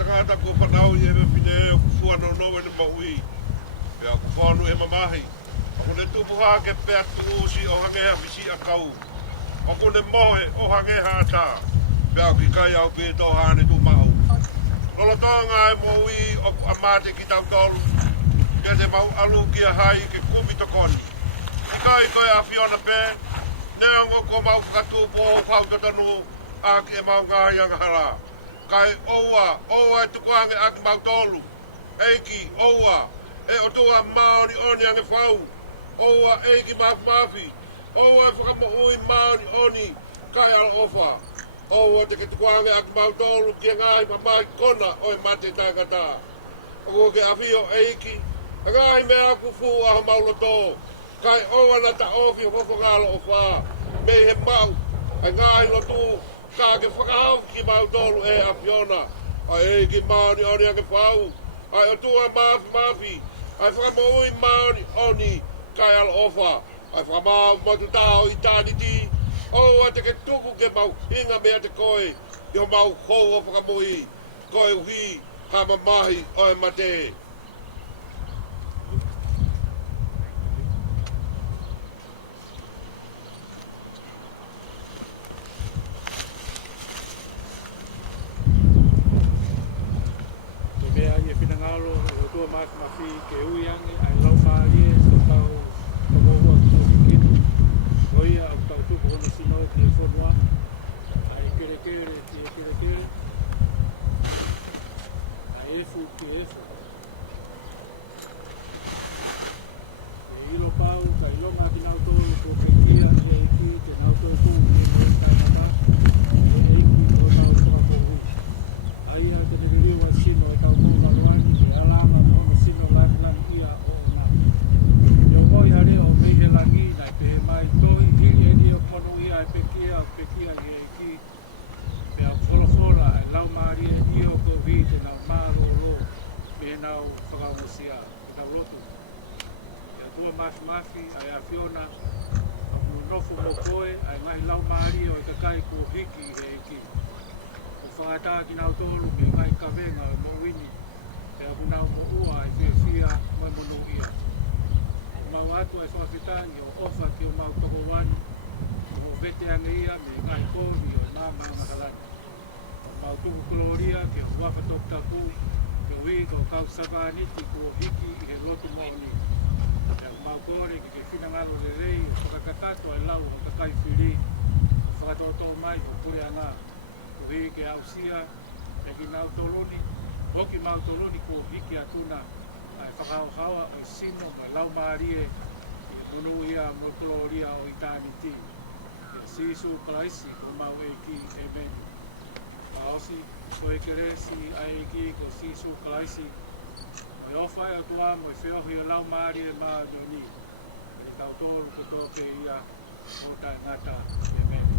Tangata ko panau i me pine o kufua no no e maui. Pea kufanu e mamahi. Ako ne tupuha ke pea tuusi o hangeha visi a kau. Ako ne mohe o hangeha ata. Pea ki kai au pito hane tu mau. Lolo tonga e maui o amate ki tau tolu. Ke te mau alu ki a hai ke kumi tokoni. Ki kai koe a Fiona pe. Nea ngoko mau katu po whau tatanu a ki e mau ngahi angahara. Kai oua e tukuange aki mau tolu. Eiki, oua, e o tua maori oni ange whau. Oua, eiki mafi. Oua e whakamohui maori oni kai ala ofa. Oua te ke tukuange aki mau tolu ki ngai mamai kona oi mate tangata. Oua ke awhio eiki, ngai mea aku fu aha mauloto. Kai oua na ta ofi hofokalo ofa. Me he mau, ai ngai lotu. Ka ke whakahau ki mau tolu e a Fiona. Ai eiki maori oni ange whau. Ai o tua mafi. Ai whakamohui maori oni kai ala ofa. Ai whakamau matutao i tāniti. Oua te ke tuku ke mau hinga mea te koe. I o mau kou o whakamohi. Koe uhi. Hamamahi oe mate. Mea ia pinangalo o tua mafi ke uiange ai lau maalie so tau kamoua tau kikitu oia au tau tupu hono sino te whonua ai kere ai efu ke efu e ilo pau ka ilonga ki nau tolu ko pekia ia iki ke nau tolu ku ni noi taimata o te iki o tau toka kohu ai a te nere wa sino e tau kou maruani ke alama na hono sino lan ia o na yo moi hare o mei he langi na pe he mai tohi hiri e ni o pono ia e pekia i e iki me au wholofola e lau maari e ni o ko vi te nau maro lo me nau whakaumasia e tau lotu e tua mafi ai a Fiona a mu nofu mo koe ai mahi lau maari o e kakai ko hiki i e iki whakata ki nau tolu me ngai ka venga mo wini e aku nau mo ua e whiawhia mai mono ia. Mau atu ai whawhitangi o ofa ki o mau toko wani o vete anga ia me ngai kōni o māma mahalani. Mau tuku koloria ke o wafa tok tapu ke o wiko o kau savaniti ko hiki i he lotu moni. E aku mau kore ki ke whinangalo le rei o whakakatato ai lau o kakai whiri whakatoto mai o pure anga. Hei ke ausia, e ki nau toloni, hoki mau toloni ko hiki atuna ai whakauhawa ai sino mai lau maarie i munu ia mokoloria o itaniti. E sisu kalaisi o mau eiki e meni. Aosi, ko e keresi ai eiki ko sisu kalaisi. Mai ofai o tua mo i whiohi o lau maarie maa joni. E tau tolu ko toke ia o tai ngata e meni.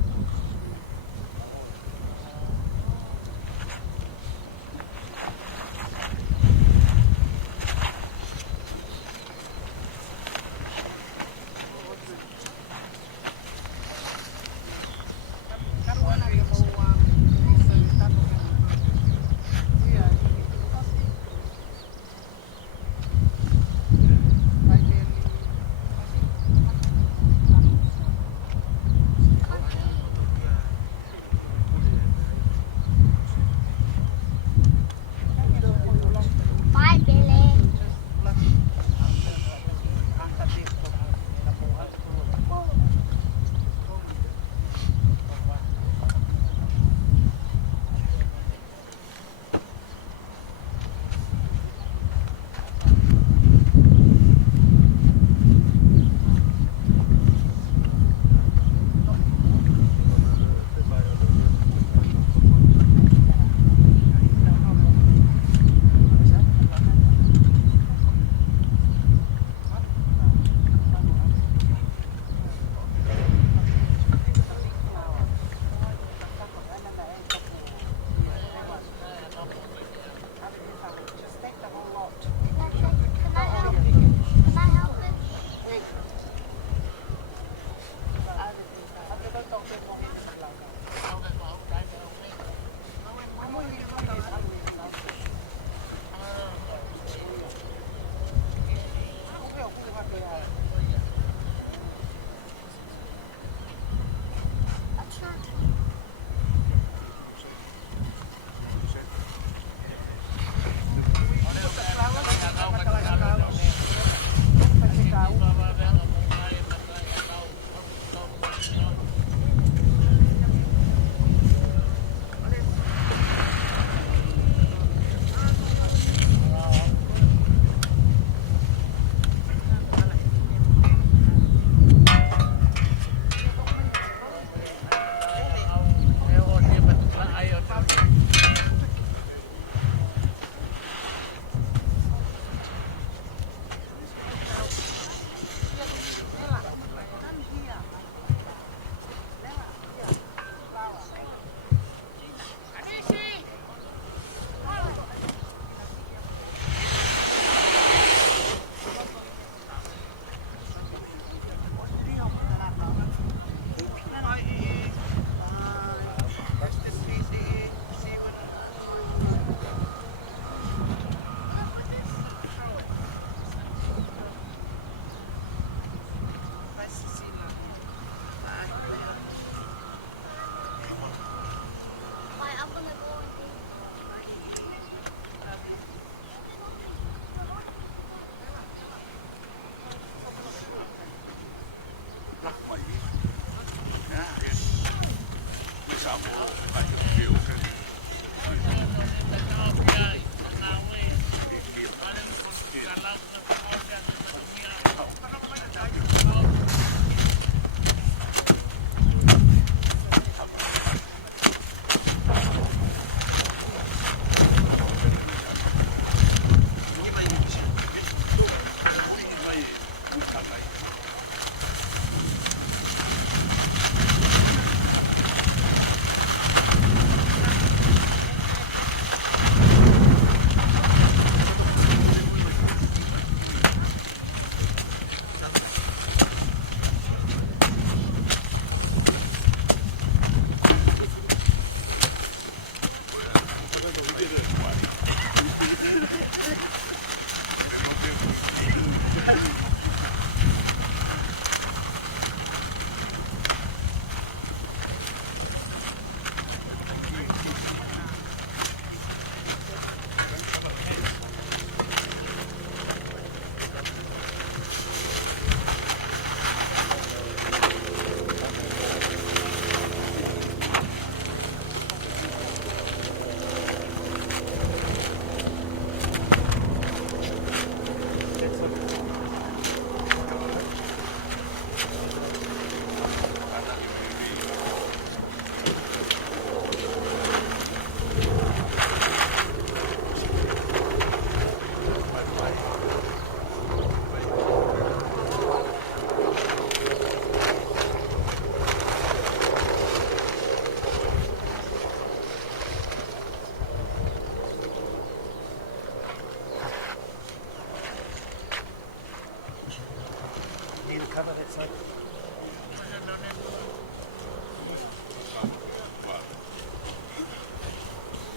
cover that side.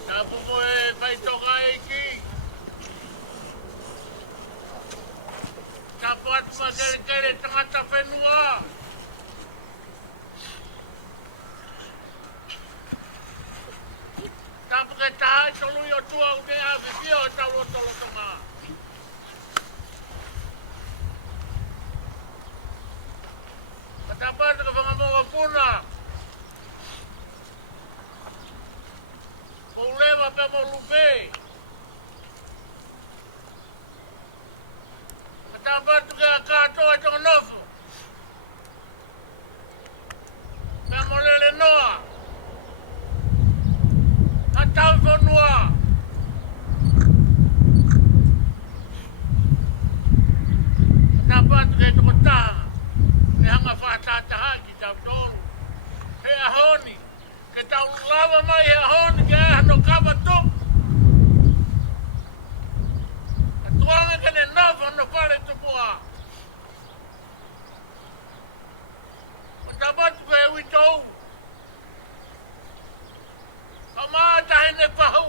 Tapu mo e whai toka e ki. Tapu atu ma kere kere tangata whenua. Tapu ke tahai tolu i o tua u ne awi pia o talo tolo tonga. Ka tapu atu ka whangamonga puna. Ko lewa pe mo lupe. Ka tapu atu ka katoa e tonga nofo. Ka mo lele noa. Tau whanua. Ka patu kei toko taha. He hanga whaatataha ki tau tolu. He ahoni. Ke tau lawa mai he ahoni ke ahano kawa tupu. Ka tuanga kene nawa no whare tupua. Ka patu kei ui tau. Maa tahine pahu.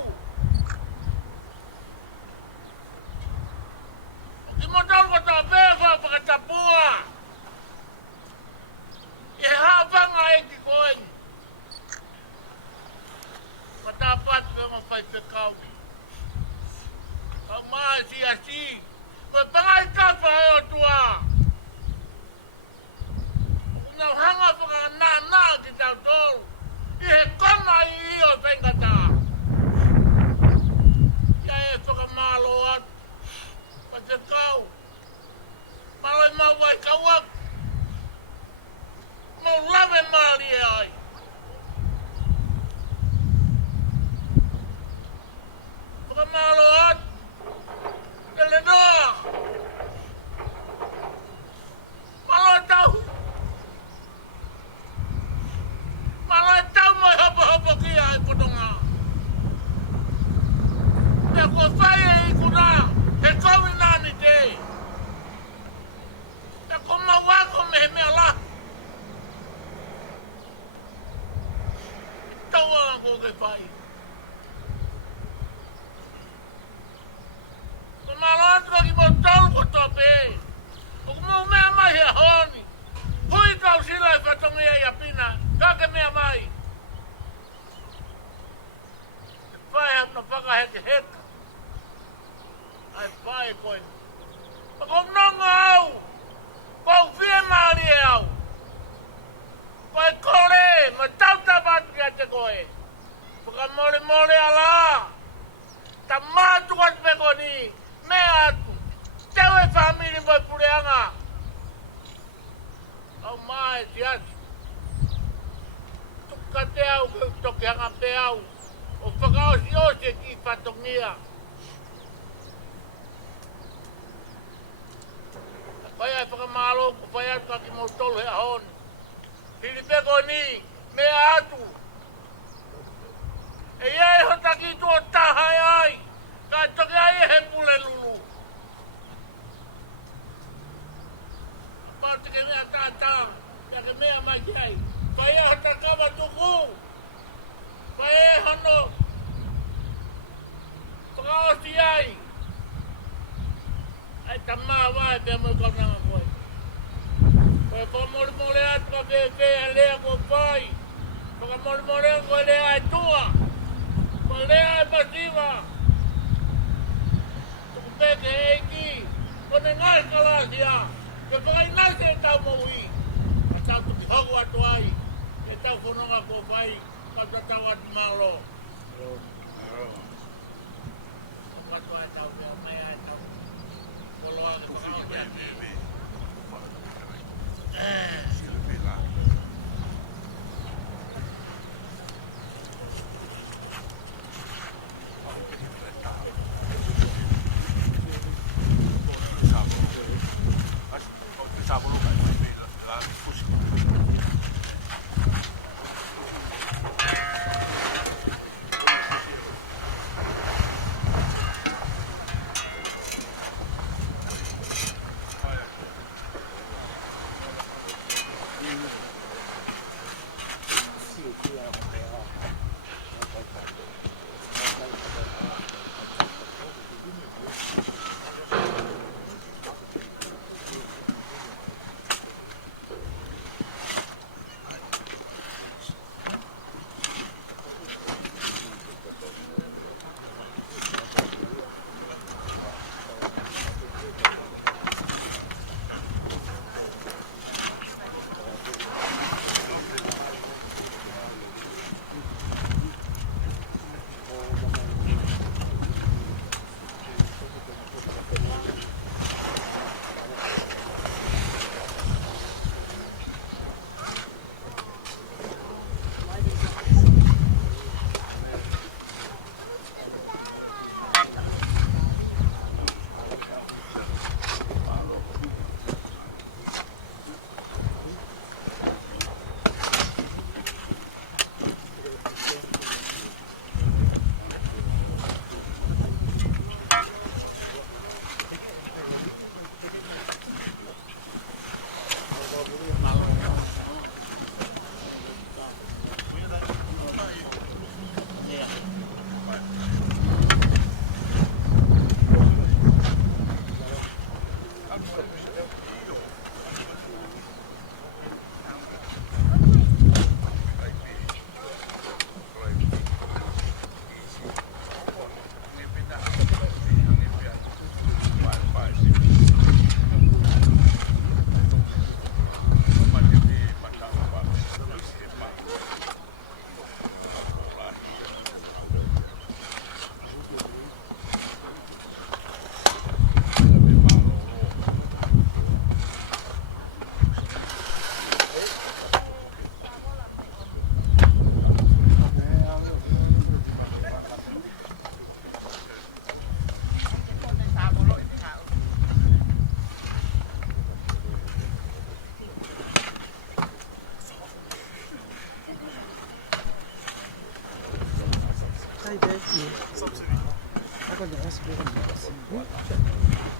Ki mo tau ko tau bewa pakatapua. I hapanga e ki koen. Matapat pe mo whai whekau. Ka maa si asi. Ko pangai kapa e o tua. Ngau hanga whakanana ki tau tolu. I he kona i o whengata. Ia e whakamalo atu. Pa te kau. Maloi mau wai kauak. Mau lawe mali e ai. Whakamalo atu. Tele noa. Maloi tau. Malai tau mai hapa ki ai potonga. E kua whai e ikuna, he kawi nani te. E kua mawako me he mea la. Tau anga ko ke whai. Kua malai ki mo tau ko tope. O kumau mea mai he honi. Hui kau sila e whatonga e apina. Kake mea mai. Whai hapna whakaheke heka. Ai whai koe. Ako nonga au. Kau whie maari e au. Whai kore. Ma tauta patu kia te koe. Whaka mole mole ala. Ta mātu atu me koni. Mea atu. Teu e whamiri moi pureanga. Au mai ti atu. Ka te au, toke hanga pe au. O whakao si ose ki whatongia. Whai ai whakamalo, ko whai atu ka ki mo tolu he ahoni. Hiri peko ni, mea atu. E iei hota ki tuo tahai ai. Ka toke ai he pule lulu. Pāti ke mea tātā, mea ke mea mai ki ai. Whai e hota kawa tuku. Whai e hono. Whakaosi ai. Ai ta maa wai pia mo kaunanga koe. Whai whakamori mole atu ka whewhea lea ko whai. Whakamori mole koe lea ai tua. Koe lea ai pasiwa. Tuku peke eiki. Kone ngai kalasia. Ke whakai ngai e tau maui. Ka tau tuki hoku atu ai. E tau whanonga ko whai. Ka tau atu mauro. Watu ai tau pia mai ai tau. Koloa ke whakaosi atu.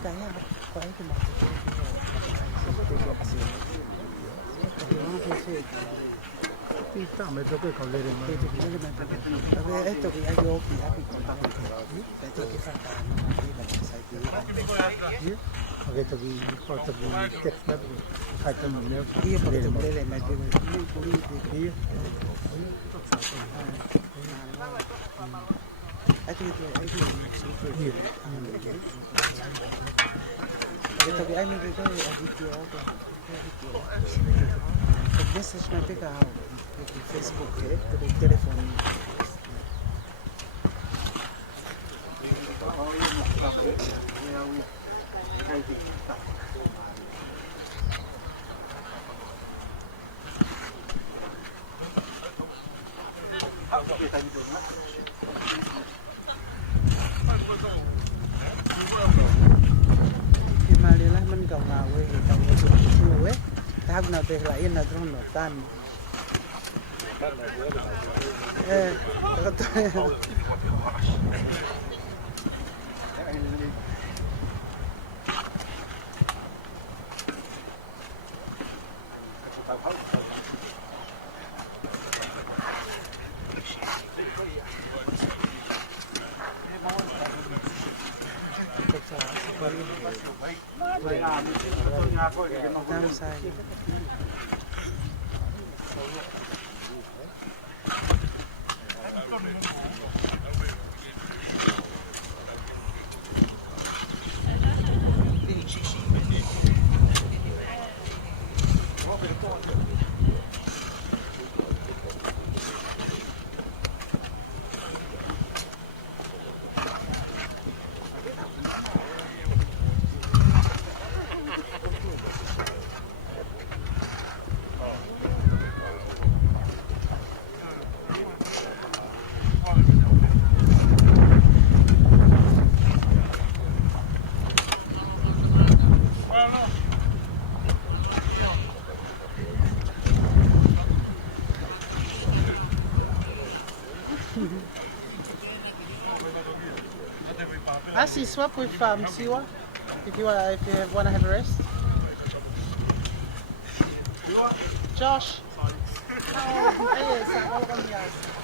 kaya kwa hiyo Kita me toque con le demás. esto que hay yo que hay que falta Porque esto que falta que texto falta no me. y por eso le me Y esto que hay me veo aquí message na pega o Facebook o telefone Malilah men kau ngawe kau suwe tahap na teh lain na drone tan kata tam sai Asi swap with Siwa if you want to have a rest. Josh. Oh, yes, all of them, yes.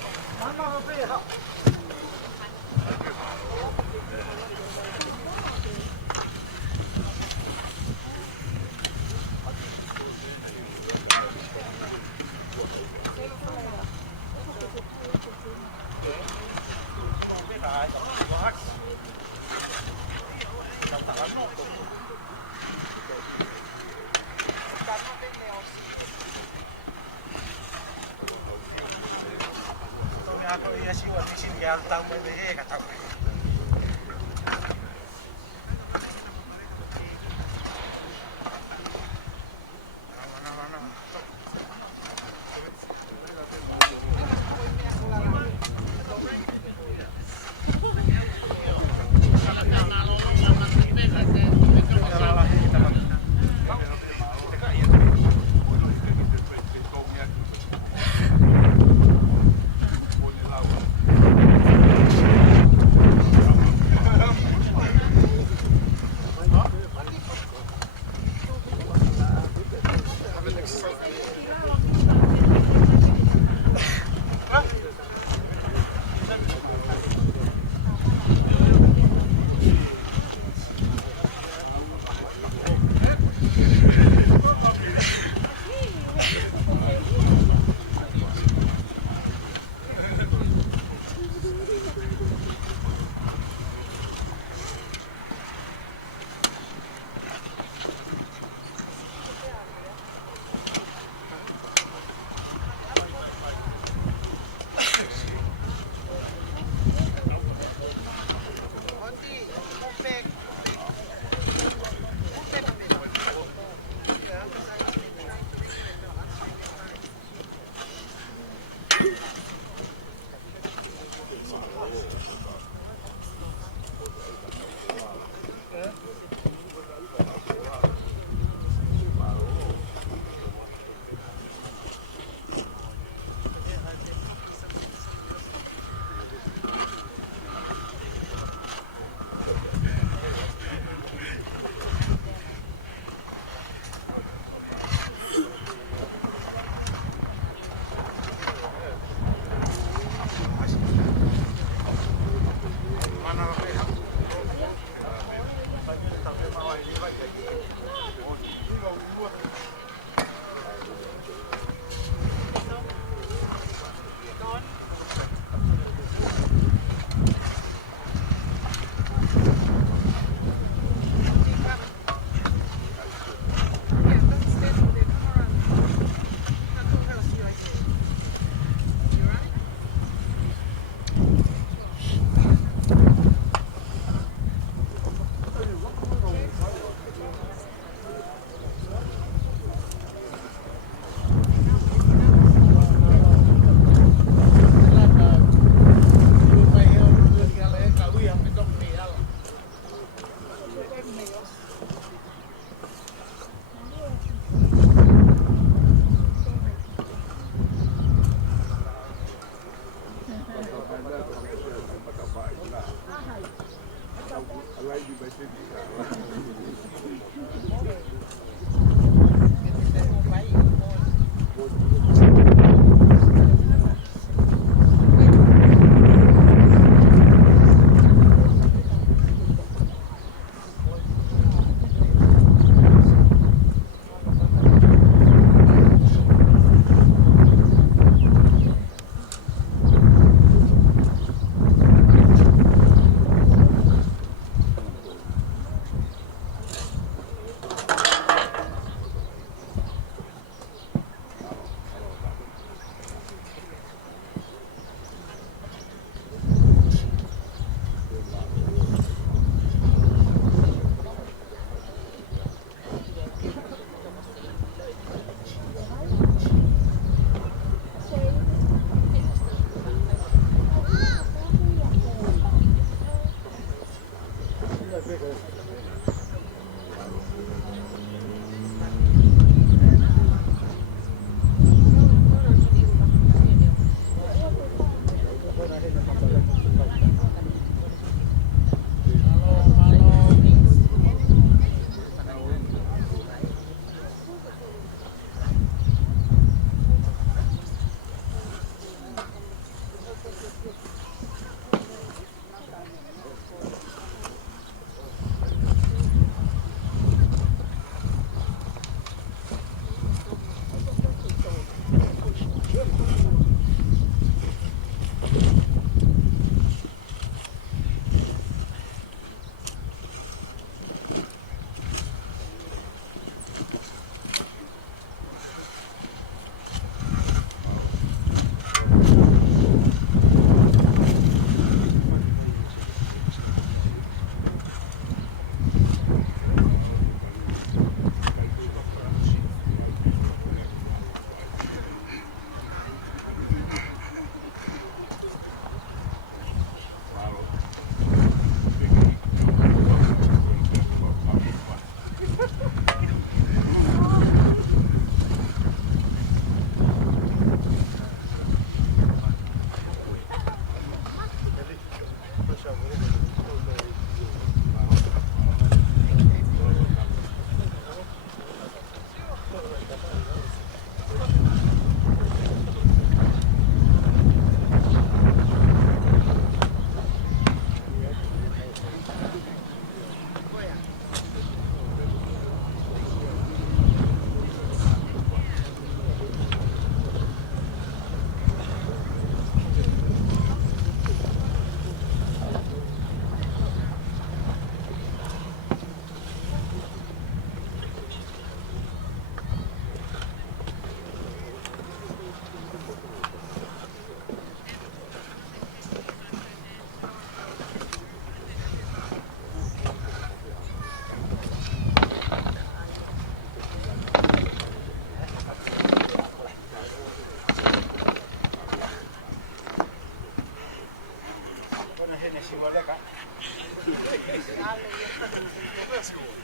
escort.